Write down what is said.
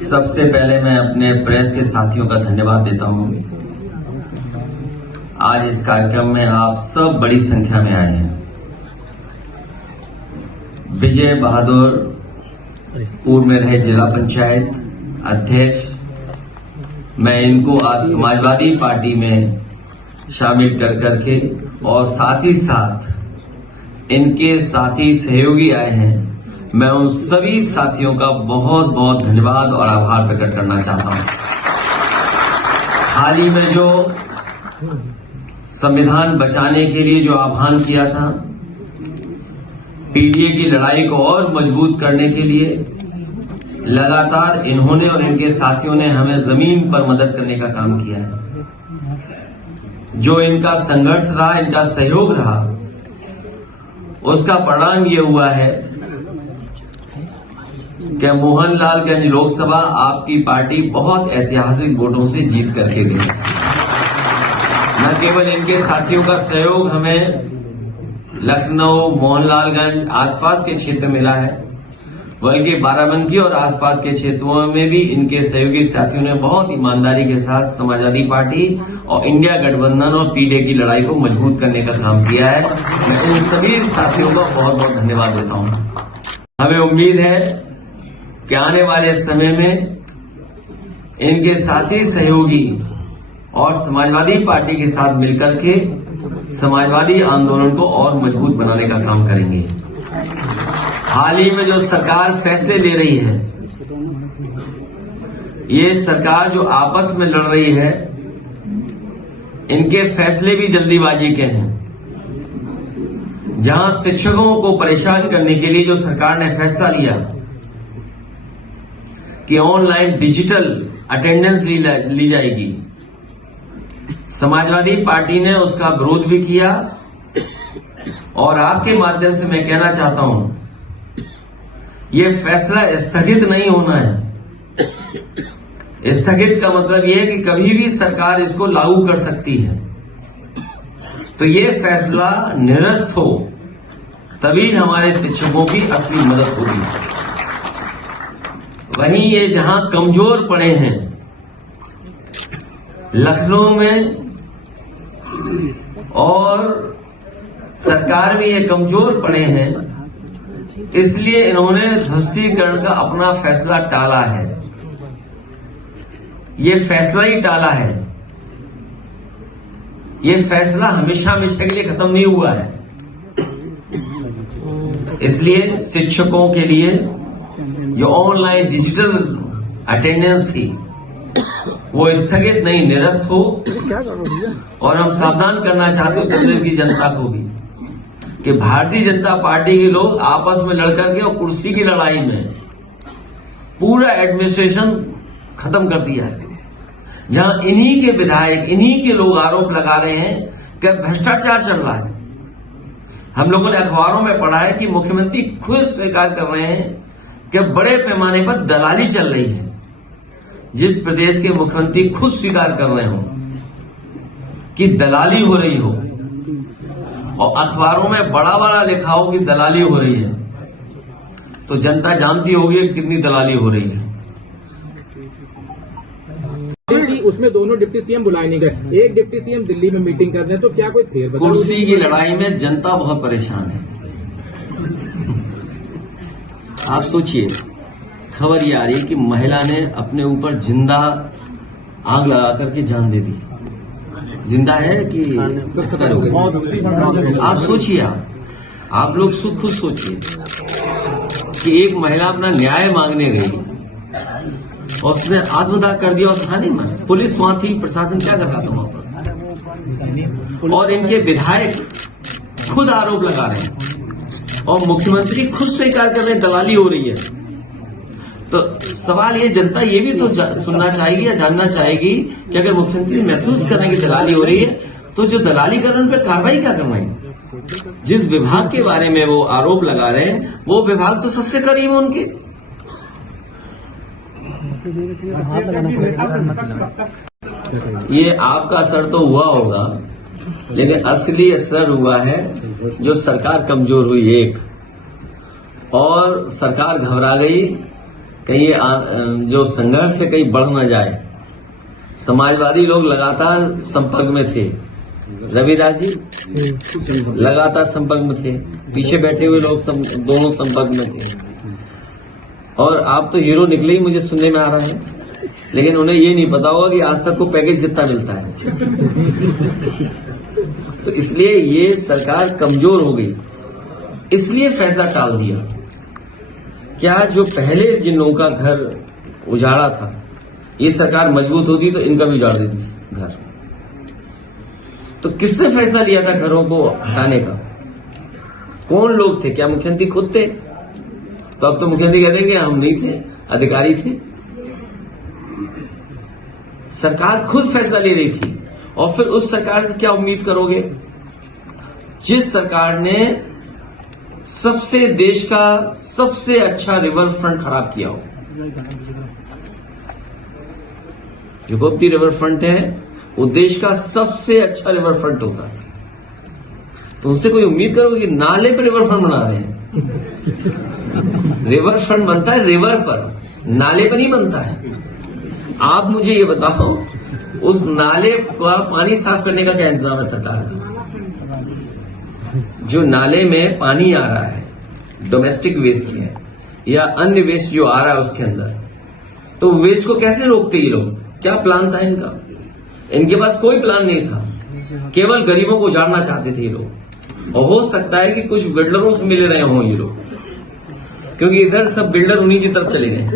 सबसे पहले मैं अपने प्रेस के साथियों का धन्यवाद देता हूं। आज इस कार्यक्रम में आप सब बड़ी संख्या में आए हैं। विजय बहादुर पूर्व में रहे जिला पंचायत अध्यक्ष, मैं इनको आज समाजवादी पार्टी में शामिल कर करके और साथ ही साथ इनके साथी सहयोगी आए हैं, मैं उन सभी साथियों का बहुत बहुत धन्यवाद और आभार प्रकट करना चाहता हूं। हाल ही में जो संविधान बचाने के लिए जो आह्वान किया था, पीडीए की लड़ाई को और मजबूत करने के लिए लगातार इन्होंने और इनके साथियों ने हमें जमीन पर मदद करने का काम किया है। जो इनका संघर्ष रहा, इनका सहयोग रहा, उसका परिणाम ये हुआ है कि मोहनलालगंज लोकसभा आपकी पार्टी बहुत ऐतिहासिक वोटों से जीत करके गई। न केवल इनके साथियों का सहयोग हमें लखनऊ, मोहनलालगंज आसपास के क्षेत्र में मिला है, बल्कि बाराबंकी और आसपास के क्षेत्रों में भी इनके सहयोगी साथियों ने बहुत ईमानदारी के साथ समाजवादी पार्टी और इंडिया गठबंधन और पीडीए की लड़ाई को मजबूत करने का काम किया है। मैं इन सभी साथियों का बहुत बहुत धन्यवाद देता हूं। हमें उम्मीद है कि आने वाले समय में इनके साथी सहयोगी और समाजवादी पार्टी के साथ मिलकर के समाजवादी आंदोलन को और मजबूत बनाने का काम करेंगे। हाल ही में जो सरकार फैसले ले रही है, ये सरकार जो आपस में लड़ रही है, इनके फैसले भी जल्दीबाजी के हैं। जहां शिक्षकों को परेशान करने के लिए जो सरकार ने फैसला लिया कि ऑनलाइन डिजिटल अटेंडेंस ली जाएगी, समाजवादी पार्टी ने उसका विरोध भी किया। और आपके माध्यम से मैं कहना चाहता हूं, ये फैसला स्थगित नहीं होना है। स्थगित का मतलब यह है कि कभी भी सरकार इसको लागू कर सकती है। तो ये फैसला निरस्त हो, तभी हमारे शिक्षकों की असली मदद होगी। वहीं ये जहां कमजोर पड़े हैं, लखनऊ में और सरकार में ये कमजोर पड़े हैं, इसलिए इन्होंने ध्वस्तीकरण का अपना फैसला टाला है। ये फैसला ही टाला है। ये फैसला हमेशा हमेशा के लिए खत्म नहीं हुआ है। इसलिए शिक्षकों के लिए जो ऑनलाइन डिजिटल अटेंडेंस थी, वो स्थगित नहीं, निरस्त हो। और हम सावधान करना चाहते हैं प्रदेश की जनता को भी कि भारतीय जनता पार्टी के लोग आपस में लड़कर के और कुर्सी की लड़ाई में पूरा एडमिनिस्ट्रेशन खत्म कर दिया है। जहां इन्हीं के विधायक, इन्हीं के लोग आरोप लगा रहे हैं कि भ्रष्टाचार चल रहा है। हम लोगों ने अखबारों में पढ़ा है कि मुख्यमंत्री खुद स्वीकार कर रहे हैं कि बड़े पैमाने पर दलाली चल रही है। जिस प्रदेश के मुख्यमंत्री खुद स्वीकार कर रहे हो कि दलाली हो रही हो और अखबारों में बड़ा बड़ा लिखा हो कि दलाली हो रही है, तो जनता जानती होगी कितनी दलाली हो रही है। उसमें दोनों डिप्टी सीएम बुलाए नहीं गए, एक डिप्टी सीएम दिल्ली में मीटिंग कर रहे हैं, तो क्या कोई फेरबदल? कुर्सी की लड़ाई में जनता बहुत परेशान है। आप सोचिए, खबर ये आ रही है कि महिला ने अपने ऊपर जिंदा आग लगा करके जान दे दी। जिंदा है कि एक्सपायर हो गई? आप सोचिए, आप लोग खुद सोचिए कि एक महिला अपना न्याय मांगने गई और उसने आत्मदाह कर दिया और था नहीं मर। पुलिस वहां थी, प्रशासन क्या कर रहा था वहां पर? और इनके विधायक खुद आरोप लगा रहे हैं और मुख्यमंत्री खुद स्वीकार कर रहे हैं दलाली हो रही है। तो सवाल ये, जनता ये भी तो सुनना चाहेगी या जानना चाहेगी कि अगर मुख्यमंत्री महसूस कर रहे हैं कि दलाली हो रही है, तो जो दलाली कर रहे हैं उन पर कार्रवाई क्या करना है? जिस विभाग के बारे में वो आरोप लगा रहे हैं, वो विभाग तो सबसे करीब है उनके। ये आपका असर तो हुआ होगा, लेकिन असली असर हुआ है जो सरकार कमजोर हुई। एक और सरकार घबरा गई कहीं ये जो संघर्ष है कहीं बढ़ न जाए। समाजवादी लोग लगातार संपर्क में थे, रविदास जी लगातार संपर्क में थे, पीछे बैठे हुए लोग दोनों संपर्क में थे। और आप तो हीरो निकले ही मुझे सुनने में आ रहा है, लेकिन उन्हें ये नहीं पता होगा कि आज तक को पैकेज कितना मिलता है। तो इसलिए ये सरकार कमजोर हो गई, इसलिए फैसला टाल दिया। क्या जो पहले जिन लोगों का घर उजाड़ा था, ये सरकार मजबूत होती तो इनका भी उजाड़ देती घर। तो किसने फैसला लिया था घरों को हटाने का? कौन लोग थे? क्या मुख्यमंत्री खुद थे? तो अब तो मुख्यमंत्री कहते हैं कि हम नहीं थे, अधिकारी थे। सरकार खुद फैसला ले रही थी, और फिर उस सरकार से क्या उम्मीद करोगे जिस सरकार ने सबसे देश का सबसे अच्छा रिवर फ्रंट खराब किया हो। जो गोमती रिवर फ्रंट है वो देश का सबसे अच्छा रिवर फ्रंट होता है, तो उनसे कोई उम्मीद करोगे कि नाले पर रिवर फ्रंट बना रहे हैं? रिवर फ्रंट बनता है रिवर पर, नाले पर नहीं बनता है। आप मुझे ये बताओ, उस नाले का पानी साफ करने का क्या इंतजाम है सरकार का? जो नाले में पानी आ रहा है, डोमेस्टिक वेस्ट है या अन्य वेस्ट जो आ रहा है उसके अंदर, तो वेस्ट को कैसे रोकते ये लोग? क्या प्लान था इनका? इनके पास कोई प्लान नहीं था, केवल गरीबों को उजाड़ना चाहते थे ये लोग। और हो सकता है कि कुछ बिल्डरों से मिल रहे हों ये लोग, क्योंकि इधर सब बिल्डर उन्हीं की तरफ चले गए।